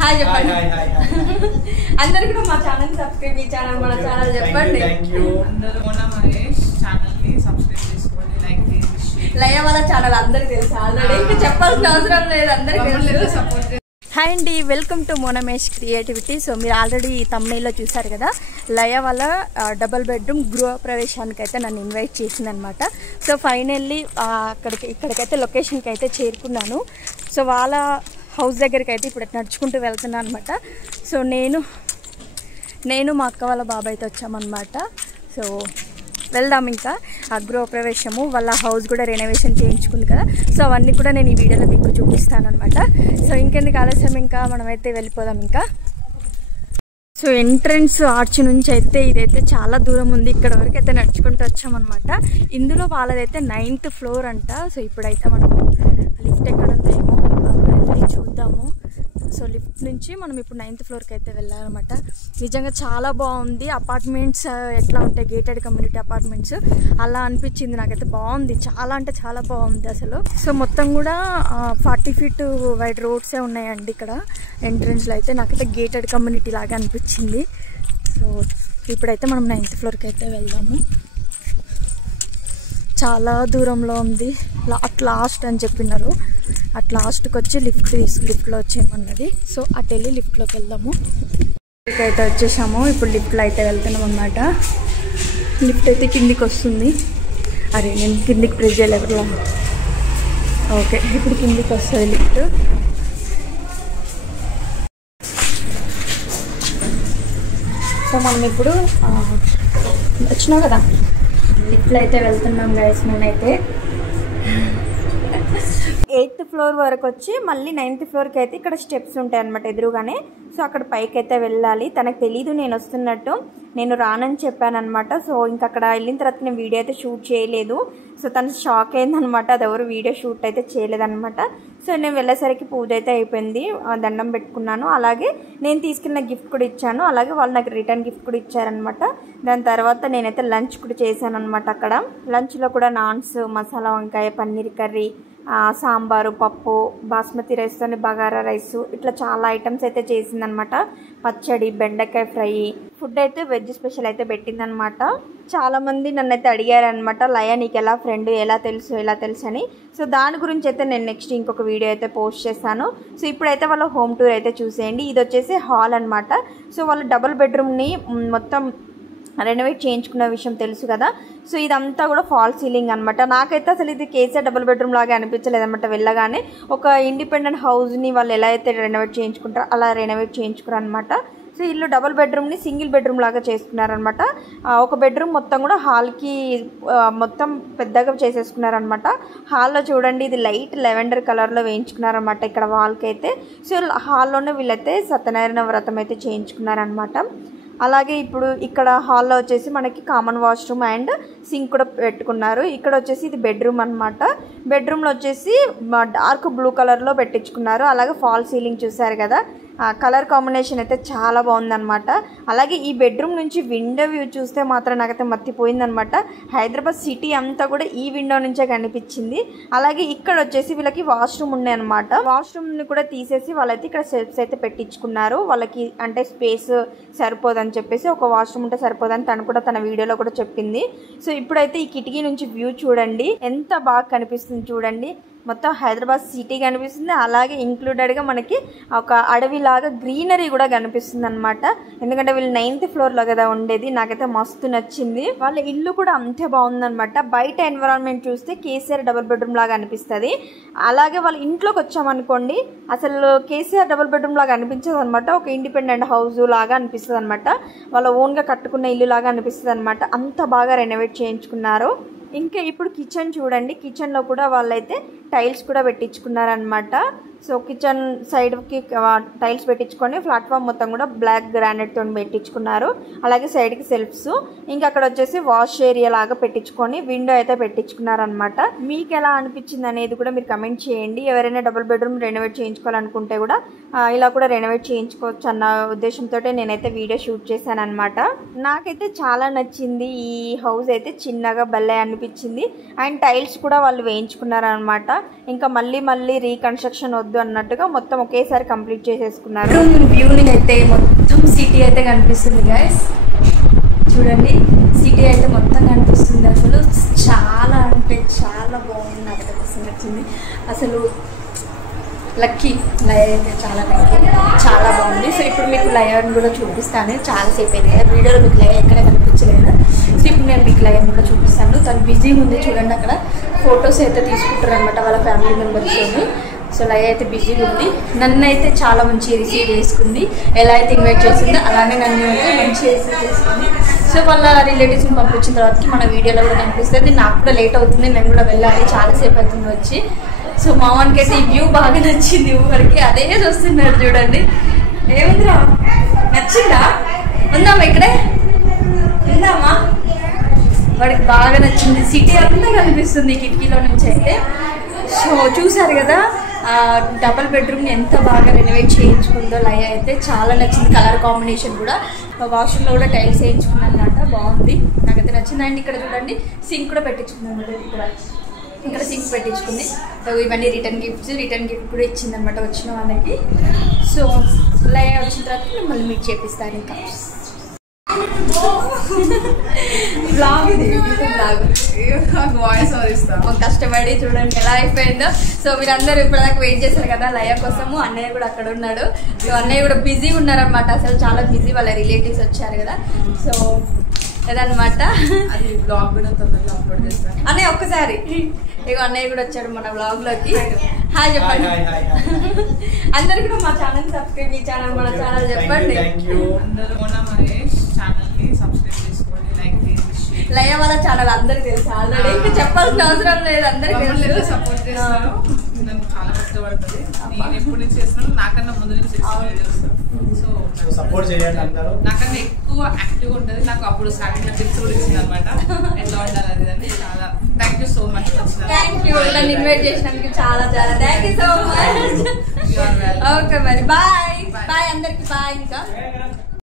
Hi చెప్పండి. అందరూ కూడా మా ఛానల్ సబ్స్క్రైబ్ చేయండి. మన ఛానల్ చెప్పండి. అందరూ మోనా మహేష్ ఛానల్ ని సబ్స్క్రైబ్ చేసుకోండి, లైక్ చేయండి. లయ వాళ్ళ ఛానల్ అందరికి తెలుసు ఆల్రెడీ, ఇంకా చెప్పాల్సిన అవసరం లేదు, అందరికి తెలుసు. సపోర్ట్. హాయ్ అండి, welcome to Mona Mahesh creativity. So మీరు ఆల్రెడీ తమ్నైల్లో చూసారు కదా, లయ వాళ్ళ డబుల్ బెడ్రూమ్ గృహ ప్రవేశానికి అయితే నన్ను ఇన్వైట్ చేసిందనమాట. సో ఫైనల్లీ ఇక్కడికైతే లొకేషన్కి అయితే చేరుకున్నాను. సో వాళ్ళ హౌస్ దగ్గరికి అయితే ఇప్పుడు నడుచుకుంటూ వెళ్తున్నాను అనమాట. సో నేను మా అక్క వాళ్ళ బాబాయ్ అయితే వచ్చామన్నమాట. సో వెళ్దాం. ఇంకా ఆ గృహప్రవేశము వాళ్ళ హౌస్ కూడా రెనోవేషన్ చేయించుకుంది కదా, సో అవన్నీ కూడా నేను ఈ వీడియోలో మీకు చూపిస్తాను అనమాట. సో ఇంకెందుకు ఆలస్యం, ఇంకా మనమైతే వెళ్ళిపోదాం. ఇంకా సో ఎంట్రన్స్ ఆర్చ్ నుంచి అయితే ఇదైతే చాలా దూరం ఉంది, ఇక్కడ వరకు అయితే నడుచుకుంటూ వచ్చామన్నమాట. ఇందులో వాళ్ళదైతే 9th ఫ్లోర్ అంట. సో ఇప్పుడైతే మనం లిఫ్ట్ ఎక్కడ ఉందో ఏమో వెళ్ళి చూద్దాము. సో లిఫ్ట్ నుంచి మనం ఇప్పుడు 9th ఫ్లోర్కి అయితే వెళ్ళాలన్నమాట. నిజంగా చాలా బాగుంది. అపార్ట్మెంట్స్ ఎట్లా ఉంటాయి, గేటెడ్ కమ్యూనిటీ అపార్ట్మెంట్స్ అలా అనిపించింది నాకైతే. బాగుంది, చాలా అంటే చాలా బాగుంది అసలు. సో మొత్తం కూడా 40 feet వైడ్ రోడ్సే ఉన్నాయండి ఇక్కడ ఎంట్రన్స్లో అయితే. నాకైతే గేటెడ్ కమ్యూనిటీ లాగా అనిపించింది. సో ఇప్పుడైతే మనం 9th ఫ్లోర్కి అయితే వెళ్దాము. చాలా దూరంలో ఉంది, అట్ లాస్ట్ అని చెప్పినారు. అట్ లాస్ట్కి వచ్చి లిఫ్ట్లో వచ్చేయమన్నది. సో అటు వెళ్ళి లిఫ్ట్లోకి వెళ్దాము. ఇక్కడైతే వచ్చేసాము, ఇప్పుడు లిఫ్ట్లో అయితే వెళ్తున్నాం అన్నమాట. లిఫ్ట్ అయితే కిందికి వస్తుంది. అరే నేను కిందికి ప్రెస్ చేయలేక. ఓకే, ఇప్పుడు కిందికి వస్తుంది లిఫ్ట్. సో మనం ఇప్పుడు వచ్చినాం కదా, లిఫ్ట్లో అయితే వెళ్తున్నాం గైస్. నేనైతే 8th ఫ్లోర్ వరకు వచ్చి మళ్ళీ 9th ఫ్లోర్కి అయితే ఇక్కడ స్టెప్స్ ఉంటాయి అన్నమాట ఎదురుగానే. సో అక్కడ పైకి అయితే వెళ్ళాలి. తనకు తెలీదు నేను వస్తున్నట్టు, నేను రానని చెప్పాను అనమాట. సో ఇంకా అక్కడ వెళ్ళిన తర్వాత నేను వీడియో అయితే షూట్ చేయలేదు. సో తను షాక్ అయిందనమాట, అది ఎవరు వీడియో షూట్ అయితే చేయలేదన్నమాట. సో నేను వెళ్ళేసరికి పూజ అయితే అయిపోయింది, దండం పెట్టుకున్నాను. అలాగే నేను తీసుకెళ్ళిన గిఫ్ట్ కూడా ఇచ్చాను, అలాగే వాళ్ళు నాకు రిటర్న్ గిఫ్ట్ కూడా ఇచ్చారనమాట. దాని తర్వాత నేనైతే లంచ్ కూడా చేశాను అనమాట. అక్కడ లంచ్లో కూడా నాన్స్, మసాలా వంకాయ, పన్నీర్ కర్రీ, సాంబారు, పప్పు, బాస్మతి రైస్తో బగారా రైస్, ఇట్లా చాలా ఐటమ్స్ అయితే చేసిందనమాట. పచ్చడి, బెండకాయ ఫ్రై, ఫుడ్ అయితే వెజ్ స్పెషల్ అయితే పెట్టిందనమాట. చాలామంది నన్ను అయితే అడిగారనమాట, లయ నీకు ఎలా ఫ్రెండ్, ఎలా తెలుసు అని. సో దాని గురించి అయితే నేను నెక్స్ట్ ఇంకొక వీడియో అయితే పోస్ట్ చేస్తాను. సో ఇప్పుడైతే వాళ్ళ హోమ్ టూర్ అయితే చూసేయండి. ఇది వచ్చేసి హాల్ అనమాట. సో వాళ్ళు డబుల్ బెడ్రూమ్ని మొత్తం రెనోవేట్ చేయించుకున్న విషయం తెలుసు కదా. సో ఇదంతా కూడా ఫాల్ సీలింగ్ అనమాట. నాకైతే అసలు ఇది కేసీఆర్ డబుల్ బెడ్రూమ్ లాగా అనిపించలేదు అనమాట. వెళ్ళగానే ఒక ఇండిపెండెంట్ హౌస్ని వాళ్ళు ఎలా అయితే రెనోవేట్ చేయించుకుంటారో అలా రెనోవేట్ చేయించుకున్నారు అనమాట. సో ఇల్లు డబుల్ బెడ్రూమ్ని సింగిల్ బెడ్రూమ్ లాగా చేసుకున్నారనమాట. ఒక బెడ్రూమ్ మొత్తం కూడా హాల్కి మొత్తం పెద్దగా చేసేసుకున్నారనమాట. హాల్లో చూడండి, ఇది లైట్ లెవెండర్ కలర్లో వేయించుకున్నారనమాట ఇక్కడ వాల్కి అయితే. సో హాల్లోనే వీళ్ళైతే సత్యనారాయణ వ్రతం అయితే చేయించుకున్నారనమాట. అలాగే ఇప్పుడు ఇక్కడ హాల్లో వచ్చేసి మనకి కామన్ వాష్రూమ్ అండ్ సింక్ కూడా పెట్టుకున్నారు. ఇక్కడ వచ్చేసి ఇది బెడ్రూమ్ అనమాట. బెడ్రూమ్లో వచ్చేసి డార్క్ బ్లూ కలర్లో పెట్టించుకున్నారు. అలాగే ఫాల్ సీలింగ్ చూసారు కదా, కలర్ కాంబినేషన్ అయితే చాలా బాగుందన్నమాట. అలాగే ఈ బెడ్రూమ్ నుంచి విండో వ్యూ చూస్తే మాత్రం నాకైతే మర్చిపోయిందనమాట. హైదరాబాద్ సిటీ అంతా కూడా ఈ విండో నుంచే కనిపించింది. అలాగే ఇక్కడ వచ్చేసి వీళ్ళకి వాష్రూమ్ ఉన్నాయన్నమాట. వాష్రూమ్ని కూడా తీసేసి వాళ్ళైతే ఇక్కడ స్టెప్స్ అయితే పెట్టించుకున్నారు. వాళ్ళకి అంటే స్పేస్ సరిపోదని చెప్పేసి, ఒక వాష్రూమ్ ఉంటే సరిపోదని తను కూడా తన వీడియోలో కూడా చెప్పింది. సో ఇప్పుడైతే ఈ కిటికీ నుంచి వ్యూ చూడండి, ఎంత బాగా కనిపిస్తుంది చూడండి. మొత్తం హైదరాబాద్ సిటీ కనిపిస్తుంది. అలాగే ఇంక్లూడెడ్గా మనకి ఒక అడవిలాగా గ్రీనరీ కూడా కనిపిస్తుంది అనమాట. ఎందుకంటే వీళ్ళు 9th ఫ్లోర్లో కదా ఉండేది. నాకైతే మస్తు నచ్చింది. వాళ్ళ ఇల్లు కూడా అంతే బాగుందనమాట. బయట ఎన్విరాన్మెంట్ చూస్తే కేసీఆర్ డబుల్ బెడ్రూమ్ లాగా అనిపిస్తుంది. అలాగే వాళ్ళ ఇంట్లోకి వచ్చామనుకోండి, అసలు కేసీఆర్ డబుల్ బెడ్రూమ్ లాగా అనిపించదు అనమాట. ఒక ఇండిపెండెంట్ హౌస్ లాగా అనిపిస్తుంది అనమాట. వాళ్ళ ఓన్గా కట్టుకున్న ఇల్లు లాగా అనిపిస్తుంది అనమాట. అంత బాగా రెనోవేట్ చేయించుకున్నారు. ఇంకా ఇప్పుడు కిచెన్ చూడండి, కిచెన్లో కూడా వాళ్ళైతే టైల్స్ కూడా పెట్టించుకున్నారనమాట. సో కిచెన్ సైడ్కి టైల్స్ పెట్టించుకొని ప్లాట్ఫామ్ మొత్తం కూడా బ్లాక్ గ్రానైట్తో పెట్టించుకున్నారు. అలాగే సైడ్కి సెల్ఫ్స్, ఇంకా అక్కడ వచ్చేసి వాష్ ఏరియా లాగా పెట్టించుకొని విండో అయితే పెట్టించుకున్నారనమాట. మీకు ఎలా అనిపించింది అనేది కూడా మీరు కమెంట్ చేయండి. ఎవరైనా డబుల్ బెడ్రూమ్ రెనోవేట్ చేయించుకోవాలనుకుంటే కూడా ఇలా కూడా రెనోవేట్ చేయించుకోవచ్చు అన్న ఉద్దేశంతో నేనైతే వీడియో షూట్ చేశాను అనమాట. నాకైతే చాలా నచ్చింది. ఈ హౌస్ అయితే చిన్నగా భలే అనిపించింది. అండ్ టైల్స్ కూడా వాళ్ళు వేయించుకున్నారనమాట. ఇంకా మళ్ళీ రీకన్స్ట్రక్షన్ వద్దు అన్నట్టుగా మొత్తం ఒకేసారి కంప్లీట్ చేసేసుకున్నారు. వ్యూని అయితే మొత్తం సిటీ అయితే కనిపిస్తుంది గైస్, చూడండి సిటీ అయితే మొత్తం కనిపిస్తుంది. అసలు చాలా అంటే చాలా బాగుంది, నాకైతే అసలు నచ్చింది. అసలు లక్కీ లయ అయితే చాలా లక్కీ, చాలా బాగుంది. సో ఇప్పుడు మీకు లయని కూడా చూపిస్తాను. చాలాసేపు అయింది కదా వీడియోలో, మీకు లయ ఎక్కడ కనిపించలేదు. సో ఇప్పుడు నేను మీకు లయని కూడా చూపిస్తాను. తను బిజీగా ఉంది చూడండి, అక్కడ ఫొటోస్ అయితే తీసుకుంటారు అనమాట వాళ్ళ ఫ్యామిలీ మెంబర్స్తో. సో లయ అయితే బిజీగా ఉంది. నన్ను అయితే చాలా మంచిగా రిసీవ్ చేసుకుంది, ఎలా అయితే ఇన్వైట్ చేసిందో అలానే నన్ను అయితే మంచిగా రిసీవ్ చేసుకుంది. సో వాళ్ళ రిలేటివ్స్ని పంపించిన తర్వాతకి మన వీడియోలో కూడా కనిపిస్తుంది. నాకు కూడా లేట్ అవుతుంది, నేను కూడా వెళ్ళాలి, చాలాసేపు అవుతుంది వచ్చి. సో మా వానికి అయితే ఈ వ్యూ బాగా నచ్చింది, ఊరికి అదే చూస్తున్నాడు చూడండి. ఏముందిరా నచ్చిందా? ఉందామా ఇక్కడే ఉందామా? వాడికి బాగా నచ్చింది, సిటీ అంతా కనిపిస్తుంది కిటికీలో నుంచి అయితే. సో చూసారు కదా డబల్ బెడ్రూమ్ని ఎంత బాగా రెనోవేట్ చేయించుకుందో లయ అయితే, చాలా నచ్చింది. కలర్ కాంబినేషన్ కూడా, వాష్రూమ్లో కూడా టైల్స్ వేయించుకున్నాను అనమాట, బాగుంది, నాకైతే నచ్చింది. అండ్ ఇక్కడ చూడండి సింక్ కూడా పెట్టించుకుంది అనమాట, ఇక్కడ సింక్ పెట్టించుకుంది. ఇవన్నీ రిటర్న్ గిఫ్ట్ కూడా ఇచ్చింది అనమాట వచ్చిన వాళ్ళకి. సో లయ వచ్చిన తర్వాత మిమ్మల్ని మీట్ చేపిస్తాను. ఇంకా కష్టపడి చూడండి ఎలా అయిపోయిందో. సో మీరందరూ ఇప్పటిదాకా వెయిట్ చేశారు కదా లయ కోసము. అన్నయ్య కూడా అక్కడ ఉన్నాడు. సో అన్నయ్య కూడా బిజీగా ఉన్నారనమాట, అసలు చాలా బిజీ, వాళ్ళ రిలేటివ్స్ వచ్చారు కదా. సో అదనమాట. అన్నయ్య ఒక్కసారి ఇగో అన్నయ్య కూడా వచ్చాడు మన వ్లాగ్ లోకి. హాయ్ చెప్పండి అందరికి కూడా. మా ఛానల్ సబ్స్క్రైబ్, ఈ ఛానల్ మన ఛానల్ చెప్పండి. లయ వాళ్ళ ఛానల్ అందరికి తెలుసు ఆల్రెడీ, ఇంకా చెప్పాల్సిన అవసరం లేదు, అందరికి తెలుసు. సపోర్ట్ చేస్తారు, చాలా కష్టపడుతుంది. నేను ఎప్పుడు నుంచి చేస్తున్నాను, నాకన్నా ముందు నుంచి చేస్తాను. సో సపోర్ట్ చేయండి అందరూ. నాకన్నా ఎక్కువ యాక్టివ్ ఉంటుంది. నాకు అప్పుడు స్టార్టింగ్ టిప్స్ కూడా ఇచ్చింది అనమాట, ఎట్లా ఉండాలి అది అని. చాలా thank you so much. Thank you, నన్ను ఇన్వైట్ చేసినందుకు చాలా చాలా thank you so much. Okay మరి బాయ్ బాయ్ అందరికి బాయ్. ఇంకా